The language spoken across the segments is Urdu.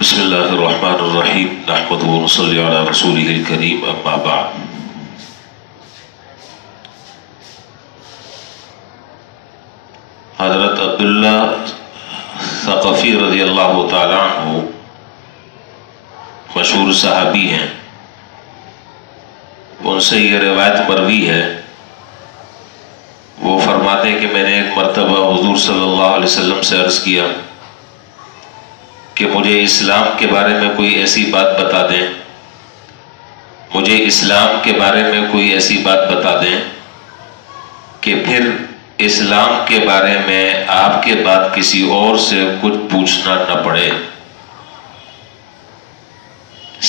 بسم اللہ الرحمن الرحیم نحمد و نصلی علی رسولہ الکریم اما بعد۔ حضرت عبداللہ ثقفی رضی اللہ تعالیٰ عنہ مشہور صحابی ہیں، ان سے یہ روایت مروی ہے، وہ فرماتے ہیں کہ میں نے ایک مرتبہ حضور صلی اللہ علیہ وسلم سے عرض کیا کہ مجھے اسلام کے بارے میں کوئی ایسی بات بتا دیں، مجھے اسلام کے بارے میں کوئی ایسی بات بتا دیں کہ پھر اسلام کے بارے میں آپ کے بعد کسی اور سے کچھ پوچھنا نہ پڑے۔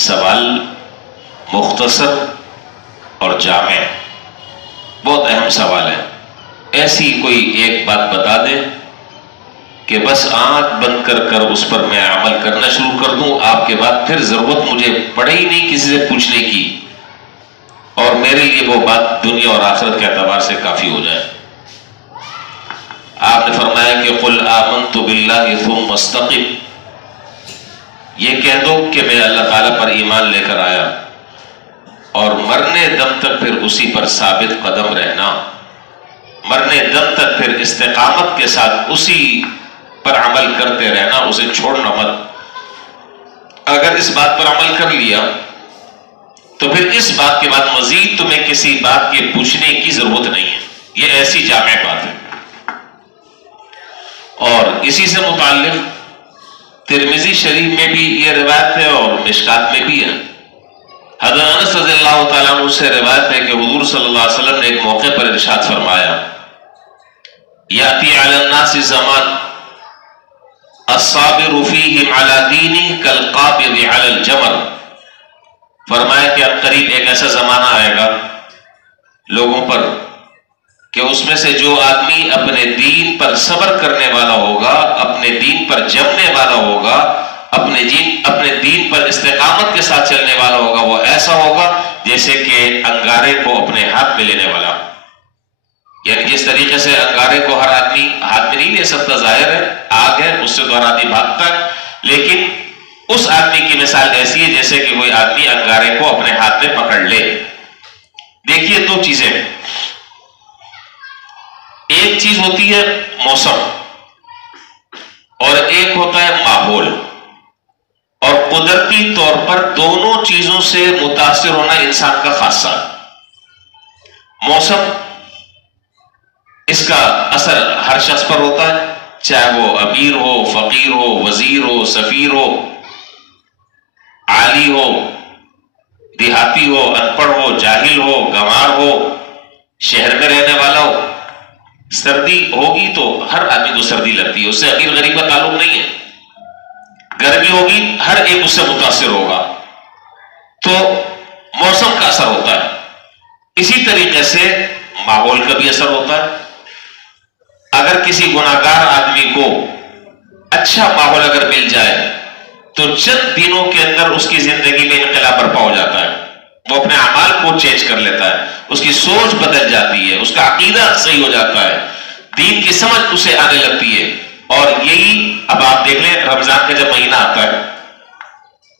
سوال مختصر اور جامع، بہت اہم سوال ہے، ایسی کوئی ایک بات بتا دیں کہ بس آنکھ بند کر کر اس پر میں عمل کرنا شروع کر دوں، آپ کے بعد پھر ضرورت مجھے پڑے ہی نہیں کسی سے پوچھنے کی، اور میرے لیے وہ بات دنیا اور آخرت کے اعتبار سے کافی ہو جائے۔ آپ نے فرمایا کہ قل آمنت باللہ ثم استقم، یہ کہہ دو کہ میں اللہ تعالیٰ پر ایمان لے کر آیا اور مرنے دم تک پھر اسی پر ثابت قدم رہنا، مرنے دم تک پھر استقامت کے ساتھ اسی پر عمل کرتے رہنا، اسے چھوڑنا مت۔ اگر اس بات پر عمل کر لیا تو پھر اس بات کے بعد مزید تمہیں کسی بات کے پوچھنے کی ضرورت نہیں ہے، یہ ایسی جامع بات ہے۔ اور اسی سے متعلق ترمذی شریف میں بھی یہ روایت ہے اور مشکات میں بھی ہے۔ حضرت انس رضی اللہ تعالیٰ عنہ سے روایت ہے کہ حضور صلی اللہ علیہ وسلم نے ایک موقع پر ارشاد فرمایا، یاتی علی الناس زمان الصابر فیہم علی دینہ کالقابض علی الجمر، فرمایا کہ اب قریب ایک ایسا زمانہ آئے گا لوگوں پر کہ اس میں سے جو آدمی اپنے دین پر صبر کرنے والا ہوگا، اپنے دین پر جمنے والا ہوگا، اپنے دین پر استقامت کے ساتھ چلنے والا ہوگا، وہ ایسا ہوگا جیسے کہ انگارے کو اپنے ہاتھ میں لینے والا، یعنی جس طریقے سے انگارے کو ہر آدمی ہاتھ میں نہیں لے سکتا، ظاہر ہے آگ ہے، اس سے تو ہر آدمی بھاگتا ہے، لیکن اس آدمی کی مثال ایسی ہے جیسے کہ کوئی آدمی انگارے کو اپنے ہاتھ میں پکڑ لے۔ دیکھیے دو چیزیں، ایک چیز ہوتی ہے موسم اور ایک ہوتا ہے ماحول، اور قدرتی طور پر دونوں چیزوں سے متاثر ہونا انسان کا خاصہ۔ موسم، اس کا اثر ہر شخص پر ہوتا ہے، چاہے وہ امیر ہو، فقیر ہو، وزیر ہو، سفیر ہو، عالی ہو، دیہاتی ہو، ان پڑھ ہو، جاہل ہو، گنوار ہو، شہر میں رہنے والا ہو۔ سردی ہوگی تو ہر آدمی کو سردی لگتی ہے، اس سے امیر غریب کا تعلق نہیں ہے۔ گرمی ہوگی ہر ایک اس سے متاثر ہوگا، تو موسم کا اثر ہوتا ہے۔ اسی طریقے سے ماحول کا بھی اثر ہوتا ہے۔ اگر کسی گناہگار آدمی کو اچھا ماحول اگر مل جائے تو چند دنوں کے اندر اس کی زندگی میں انقلاب برپا ہو جاتا ہے، وہ اپنے اعمال کو چینج کر لیتا ہے، اس کی سوچ بدل جاتی ہے، اس کا عقیدہ صحیح ہو جاتا ہے، دین کی سمجھ اسے آنے لگتی ہے۔ اور یہی اب آپ دیکھ لیں، رمضان کا جب مہینہ آتا ہے،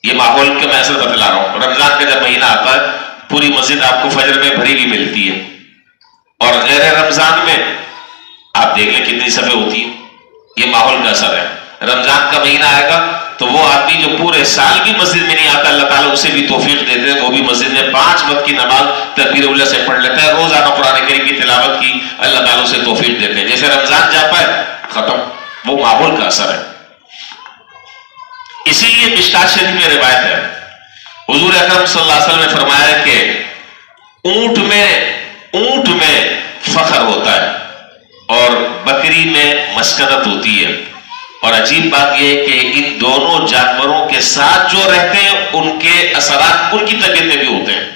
یہ ماحول کے میں اثر بتلا رہا ہوں، رمضان کا جب مہینہ آتا ہے پوری مسجد آپ کو فجر میں بھری ہوئی ملتی ہے، اور غیر رمضان میں آپ دیکھ لیں کتنی صفیں ہوتی ہیں، یہ ماحول کا اثر ہے۔ رمضان کا مہینہ آئے گا تو وہ آدمی جو پورے سال بھی مسجد میں نہیں آتا، اللہ تعالیٰ اسے بھی توفیق دیتے ہیں، وہ بھی مسجد میں 5 وقت کی نماز تکبیر اولیٰ سے پڑھ لیتا ہے، روزانہ قرآن کریم کی تلاوت کی اللہ تعالیٰ اسے توفیق دیتے ہیں۔ جیسے رمضان جا پائے ختم، وہ ماحول کا اثر ہے۔ اسی لیے مشکات شریف میں روایت ہے، حضور اکرم صلی اللہ علیہ وسلم نے فرمایا کہ اونٹ میں فخر ہوتا ہے اور بکری میں مسکنت ہوتی ہے، اور عجیب بات یہ ہے کہ ان دونوں جانوروں کے ساتھ جو رہتے ہیں ان کے اثرات ان کی طبیعت میں بھی ہوتے ہیں۔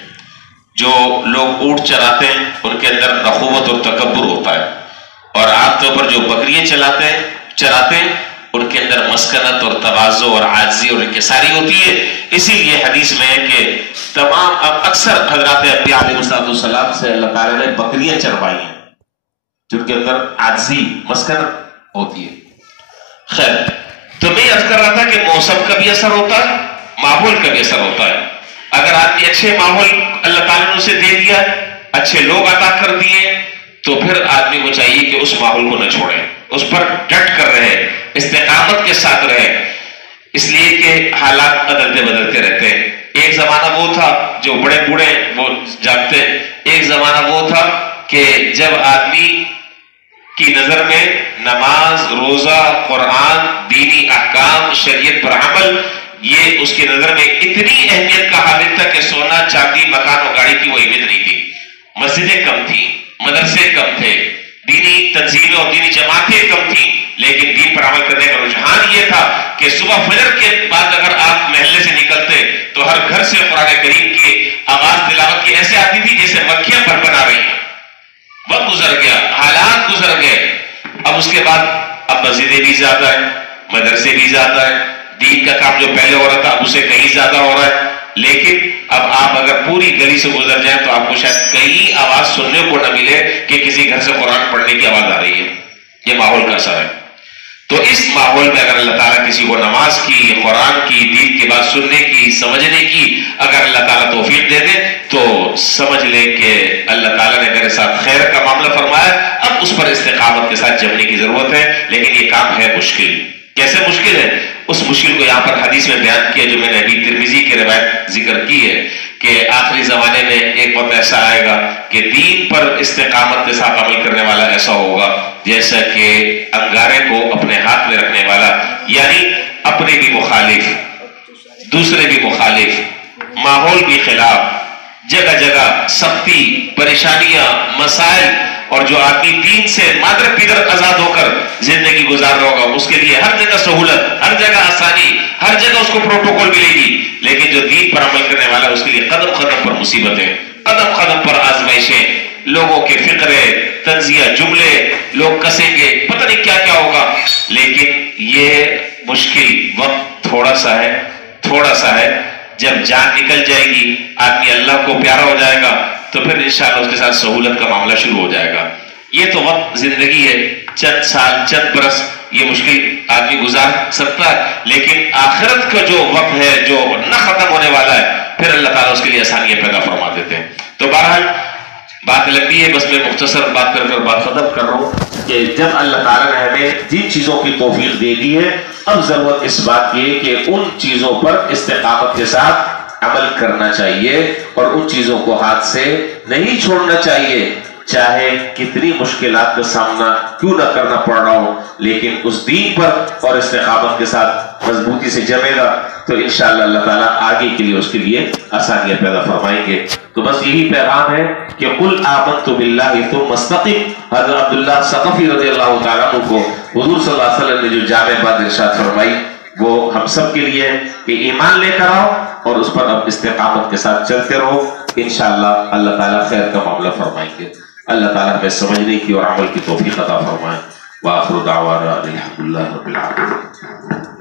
جو لوگ اونٹ چراتے ہیں ان کے اندر نخوت اور تکبر ہوتا ہے، اور عام طور پر جو بکریاں چراتے ہیں ان کے اندر مسکنت اور تواضع اور عاجزی اور انکساری ہوتی ہے۔ اسی لیے حدیث میں ہے کہ اکثر حضرات انبیاء علیہ السلام سے اللہ تعالیٰ نے بکریاں چروائی ہیں جن کے اندر عاجزی مسکنت ہوتی ہے۔ خیر، تو میں عرض کر رہا تھا کہ موسم کا بھی اثر ہوتا ہے، ماحول کا بھی اثر ہوتا ہے. اگر آدمی اچھے ماحول اللہ تعالیٰ نے اسے دے دیا، اچھے لوگ عطا کر دیے، تو پھر آدمی کو چاہیے کہ اس ماحول کو نہ چھوڑے، اس پر ڈٹ کر رہے، استقامت کے ساتھ رہے، اس لیے کہ حالات بدلتے بدلتے رہتے ہیں. ایک زمانہ وہ تھا جو بڑے بوڑھے وہ جانتے ہیں، ایک زمانہ وہ تھا کہ جب آدمی کی نظر میں نماز، روزہ، قرآن، دینی احکام، شریعت پر عمل، یہ اس کی نظر میں اتنی اہمیت کا حامل تھا کہ سونا، چاندی، مکان اور گاڑی کی وہ اہمیت نہیں تھی. مسجدیں کم تھیں، مدرسے کم تھے، دینی تنظیمیں اور دینی جماعتیں کم تھیں، لیکن دین پر عمل کرنے کا رجحان یہ تھا کہ صبح فجر کے بعد اگر آپ محلے سے نکلتے تو ہر گھر سے قرآن کریم کی آواز تلاوت کی ایسے آتی تھی جیسے مکھیاں پر بنا رہی ہیں. وقت گزر گیا، حالات گزر گئے، اب اس کے بعد اب مسجدیں بھی زیادہ ہیں، مدرسے بھی زیادہ ہیں، دین کا کام جو پہلے ہو رہا تھا اب اسے کہیں زیادہ ہو رہا ہے. لیکن اب آپ اگر پوری گلی سے گزر جائیں تو آپ کو شاید کہیں آواز سننے کو نہ ملے کہ کسی گھر سے قرآن پڑھنے کی آواز آ رہی ہے. یہ ماحول کا اثر ہے. تو اس ماحول میں اگر اللہ تعالیٰ کسی کو نماز کی، قرآن کی، دین کی بات سننے کی، سمجھنے کی اگر اللہ تعالیٰ توفیق دے دے تو سمجھ لے کہ اللہ تعالیٰ نے میرے ساتھ خیر کا معاملہ فرمایا. اب اس پر استقامت کے ساتھ جمنے کی ضرورت ہے، لیکن یہ کام ہے مشکل. کیسے مشکل ہے؟ اس مشکل کو یہاں پر حدیث میں بیان کیا جو میں نے ابھی ترمذی کی روایت ذکر کی ہے کہ آخری زمانے میں ایک وقت ایسا آئے گا کہ دین پر استقامت کے ساتھ عمل کرنے والا ایسا ہوگا جیسا کہ انگارے کو اپنے ہاتھ میں رکھنے والا، یعنی اپنے بھی مخالف، دوسرے بھی مخالف، ماحول بھی خلاف، جگہ جگہ سختی، پریشانیاں، مسائل، اور جو آدمی دین سے مادر پیدر آزاد ہو کر زندگی گزار رہا ہوگا اس کے لیے ہر جگہ سہولت، ہر جگہ آسانی، ہر جگہ اس کو پروٹوکول ملے گی. لیکن جو دین پر عمل کرنے والا اس کے لیے قدم قدم پر مصیبتیں، قدم قدم پر آزمائشیں، لوگوں کے فقرے، تنزیہ، جملے، لوگ کسیں گے، پتہ نہیں کیا کیا ہوگا. لیکن یہ مشکل وقت تھوڑا سا ہے. جب جان نکل جائے گی، آدمی اللہ کو پیارا ہو جائے گا تو پھر انشاءاللہ اس کے ساتھ سہولت کا معاملہ شروع ہو جائے گا. یہ تو وقت زندگی ہے، چند سال، چند برس یہ مشکل آدمی گزار سکتا ہے، لیکن آخرت کا جو وقت ہے جو نہ ختم ہونے والا ہے پھر اللہ تعالیٰ اس کے لیے آسانیاں پیدا فرما دیتے ہیں. تو بہرحال بات لمبی ہے، بس میں مختصر بات کر بات ختم کر رہا ہوں کہ جب اللہ تعالیٰ نے ہمیں جن چیزوں کی توفیق دے دی ہے اب ضرورت اس بات کی ہے کہ ان چیزوں پر استقامت کے ساتھ عمل کرنا چاہیے اور ان چیزوں کو ہاتھ سے نہیں چھوڑنا چاہیے، چاہے کتنی مشکلات کا سامنا کیوں نہ کرنا پڑ رہا ہو. لیکن اس دین پر اور استقامت کے ساتھ مضبوطی سے جمے گا تو انشاءاللہ اللہ تعالیٰ آگے کے لیے اس کے لیے آسانیاں پیدا فرمائیں گے. تو بس یہی پیغام ہے کہ قل آمنت باللہ ثم استقم. حضرت عبداللہ ثقفی رضی اللہ تعالیٰ عنہ کو حضور صلی اللہ علیہ وسلم نے جو جامع بات ارشاد فرمائی وہ ہم سب کے لیے ہے کہ ایمان لے کر آؤ اور اس پر اب استقامت کے ساتھ چلتے رہو. انشاءاللہ اللہ تعالیٰ خیر کا معاملہ فرمائیں گے. اللہ تعالیٰ ہمیں سمجھنے کی اور عمل کی توفیق عطا فرمائے. وآخر دعوانا الحمدللہ رب العالمین.